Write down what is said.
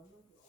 Manda um